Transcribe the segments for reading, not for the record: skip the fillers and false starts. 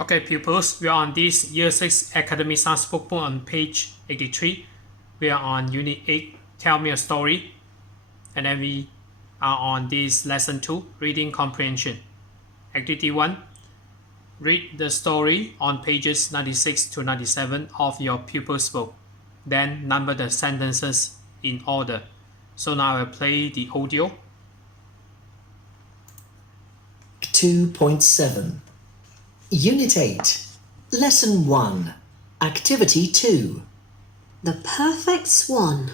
Okay, pupils, we are on this Year 6 Academy Stars Workbook on page 83. We are on Unit 8, Tell Me a Story. And then we are on this Lesson 2, Reading Comprehension. Activity 1, read the story on pages 96 to 97 of your pupil's book. Then number the sentences in order. So now I will play the audio. 2.7 Unit 8 Lesson 1 Activity 2 The Perfect Swan.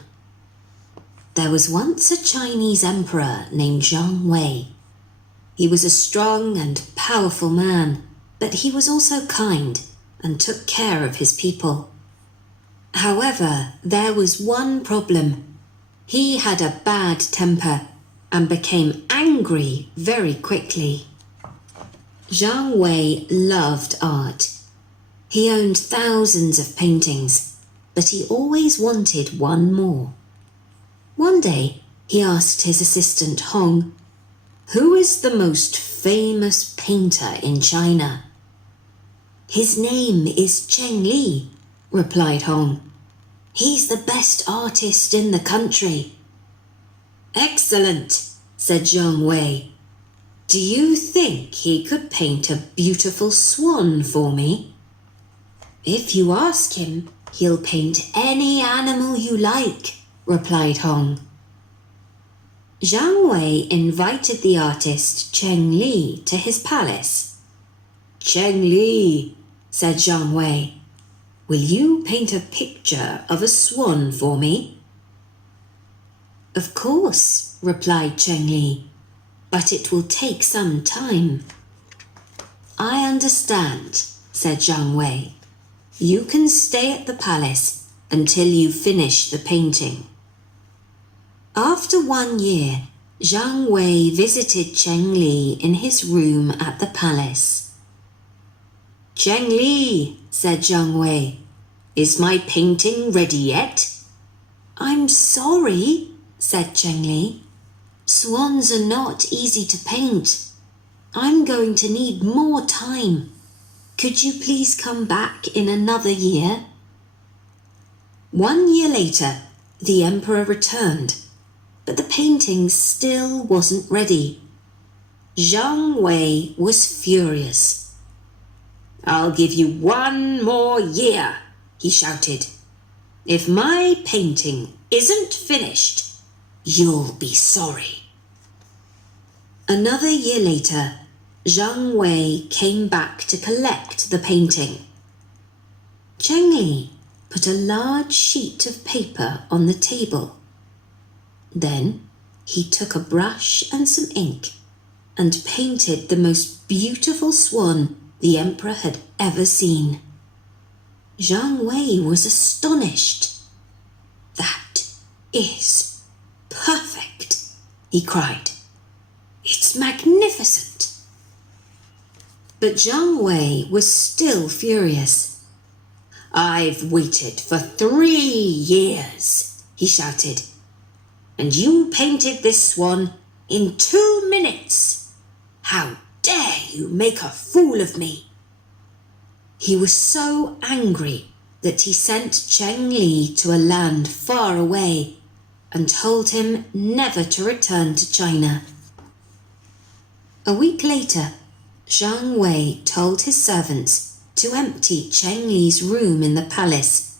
There was once a Chinese emperor named Zhang Wei. He was a strong and powerful man, but he was also kind and took care of his people. However, there was one problem. He had a bad temper and became angry very quickly. Zhang Wei loved art. He owned thousands of paintings, but he always wanted one more. One day, he asked his assistant Hong, "Who is the most famous painter in China?" "His name is Cheng Li," replied Hong. "He's the best artist in the country." "Excellent," said Zhang Wei. "Do you think he could paint a beautiful swan for me?" "If you ask him, he'll paint any animal you like," replied Hong. Zhang Wei invited the artist Cheng Li to his palace. "Cheng Li," said Zhang Wei, "will you paint a picture of a swan for me?" "Of course," replied Cheng Li, "but it will take some time." "I understand," said Zhang Wei. "You can stay at the palace until you finish the painting." After 1 year, Zhang Wei visited Cheng Li in his room at the palace. "Cheng Li," said Zhang Wei, "is my painting ready yet?" "I'm sorry," said Cheng Li. "Swans are not easy to paint. I'm going to need more time. Could you please come back in another year?" 1 year later, the emperor returned, but the painting still wasn't ready. Zhang Wei was furious. "I'll give you 1 more year," he shouted. "If my painting isn't finished, you'll be sorry." Another year later, Zhang Wei came back to collect the painting. Cheng Li put a large sheet of paper on the table. Then he took a brush and some ink and painted the most beautiful swan the emperor had ever seen. Zhang Wei was astonished. "That is perfect," he cried. "It's magnificent." But Zhang Wei was still furious. "I've waited for 3 years," he shouted, "and you painted this swan in 2 minutes. How dare you make a fool of me?" He was so angry that he sent Cheng Li to a land far away and told him never to return to China. A week later, Zhang Wei told his servants to empty Cheng Li's room in the palace.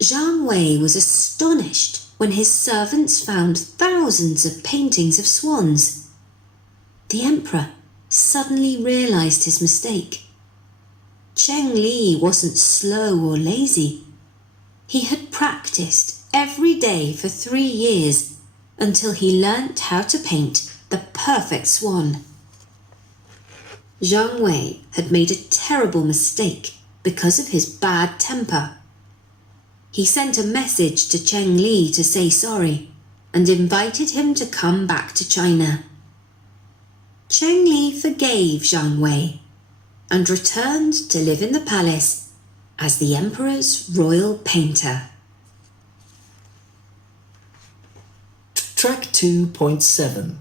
Zhang Wei was astonished when his servants found thousands of paintings of swans. The emperor suddenly realized his mistake. Cheng Li wasn't slow or lazy. He had practiced every day for 3 years until he learnt how to paint the perfect swan. Zhang Wei had made a terrible mistake because of his bad temper. He sent a message to Cheng Li to say sorry and invited him to come back to China. Cheng Li forgave Zhang Wei and returned to live in the palace as the emperor's royal painter. Track 2.7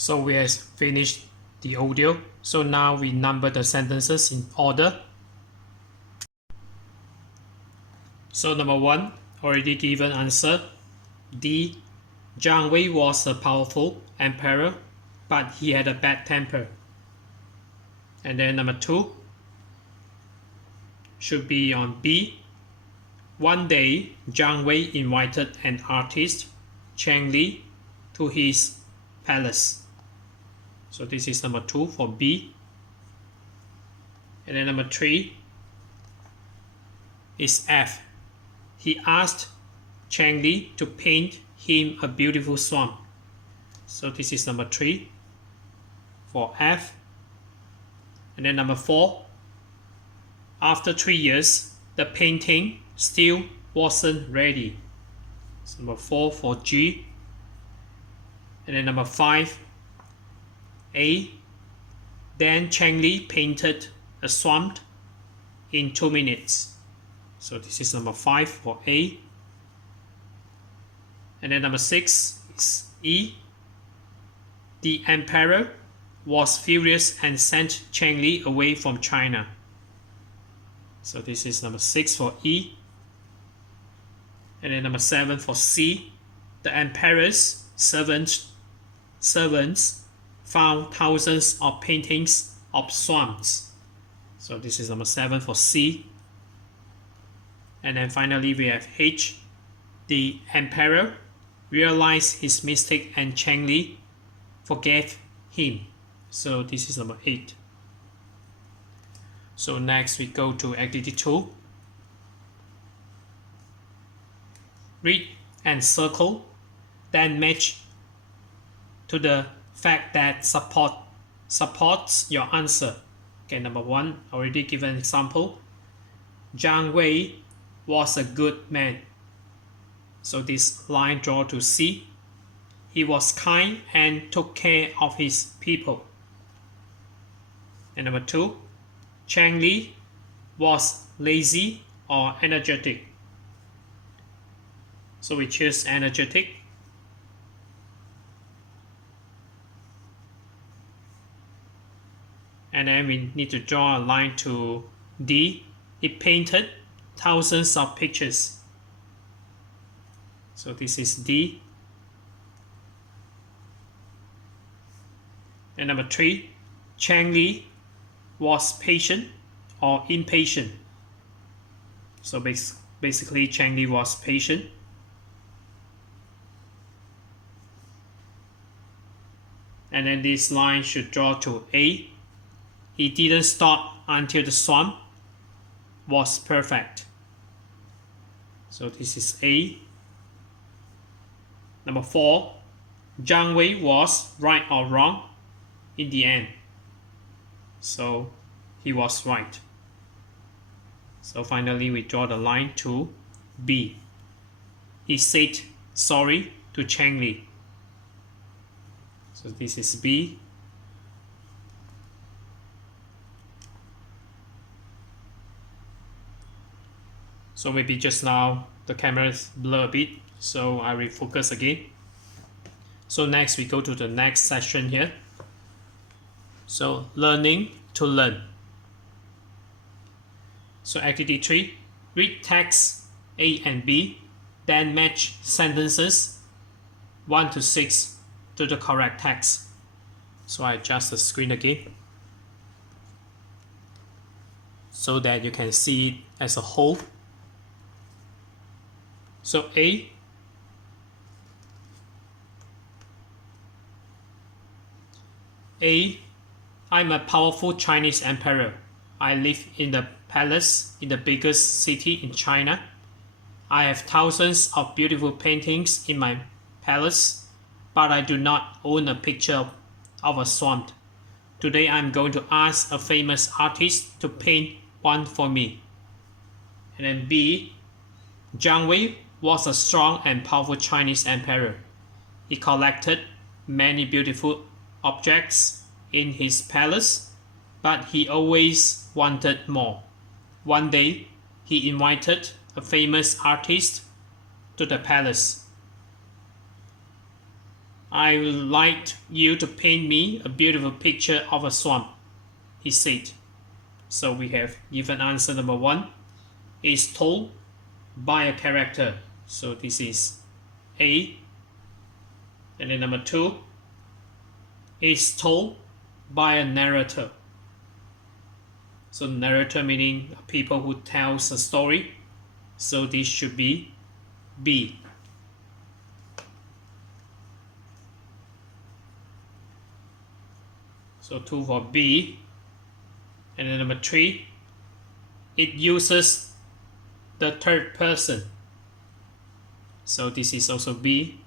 So we have finished the audio. So now we number the sentences in order. So number 1, already given answer. D. Jiang Wei was a powerful emperor, but he had a bad temper. And then number 2 should be on B. One day, Jiang Wei invited an artist, Cheng Li, to his palace. So this is number 2 for B. And then number 3 is F. He asked Cheng Li to paint him a beautiful swan. So this is number 3 for F. And then number 4, after 3 years, the painting still wasn't ready. So number 4 for G. And then number 5, A. Then Cheng Li painted a swan in 2 minutes. So this is number 5 for A. And then number 6 is E. The emperor was furious and sent Cheng Li away from China. So this is number 6 for E. And then number 7 for C. The emperor's servants found thousands of paintings of swans. So this is number 7 for C. And then finally we have H. The emperor realized his mistake and Cheng Li forgave him. So this is number 8. So next we go to activity 2. Read and circle, then match to the fact that supports your answer. Okay, number 1, already given example. Jiang Wei was a good man. So this line draw to C. He was kind and took care of his people. And number 2, Cheng Li was lazy or energetic. So we choose energetic. And then we need to draw a line to D. He painted thousands of pictures. So this is D. And number 3, Cheng Li was patient or impatient. So basically Cheng Li was patient. And then this line should draw to A. He didn't stop until the swan was perfect. So this is A. Number 4, Jiang Wei was right or wrong in the end. So he was right. So finally we draw the line to B. He said sorry to Cheng Li. So this is B. So maybe just now the camera blur a bit, so I refocus again. So next we go to the next session here. So learning to learn. So activity 3, read text A and B, then match sentences 1 to 6 to the correct text. So I adjust the screen again so that you can see it as a whole. So A. I'm a powerful Chinese emperor. I live in the palace in the biggest city in China. I have thousands of beautiful paintings in my palace, but I do not own a picture of a swan. Today I'm going to ask a famous artist to paint one for me. And then B. Jiang Wei was a strong and powerful Chinese emperor. He collected many beautiful objects in his palace, but he always wanted more. One day, he invited a famous artist to the palace. I would like you to paint me a beautiful picture of a swan, he said. So we have given answer number 1 is told by a character. So this is A. And then number 2 is told by a narrator. So narrator meaning people who tells a story. So this should be B. So 2 for B. And then number 3, it uses the third person. So this is also B.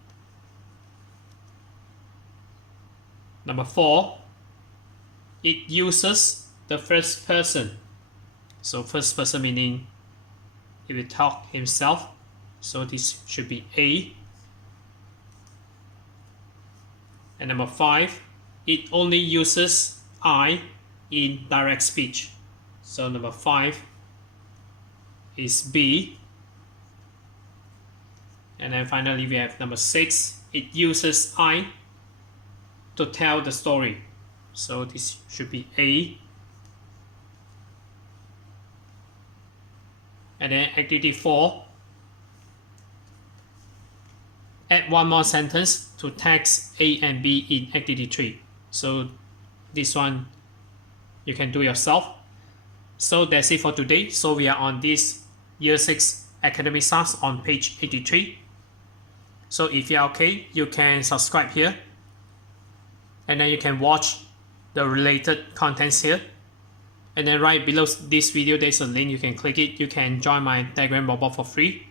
Number 4, it uses the first person. So first person meaning he will talk himself. So this should be A. And number 5, it only uses I in direct speech. So number 5 is B. And then finally we have number 6, it uses I to tell the story. So this should be A. And then activity 4, add one more sentence to text A and B in activity 3. So this one you can do yourself. So that's it for today. So we are on this year 6 Academy Stars on page 83. So if you're okay, you can subscribe here. And then you can watch the related contents here. And then right below this video, there's a link. You can click it. You can join my Telegram bot for free.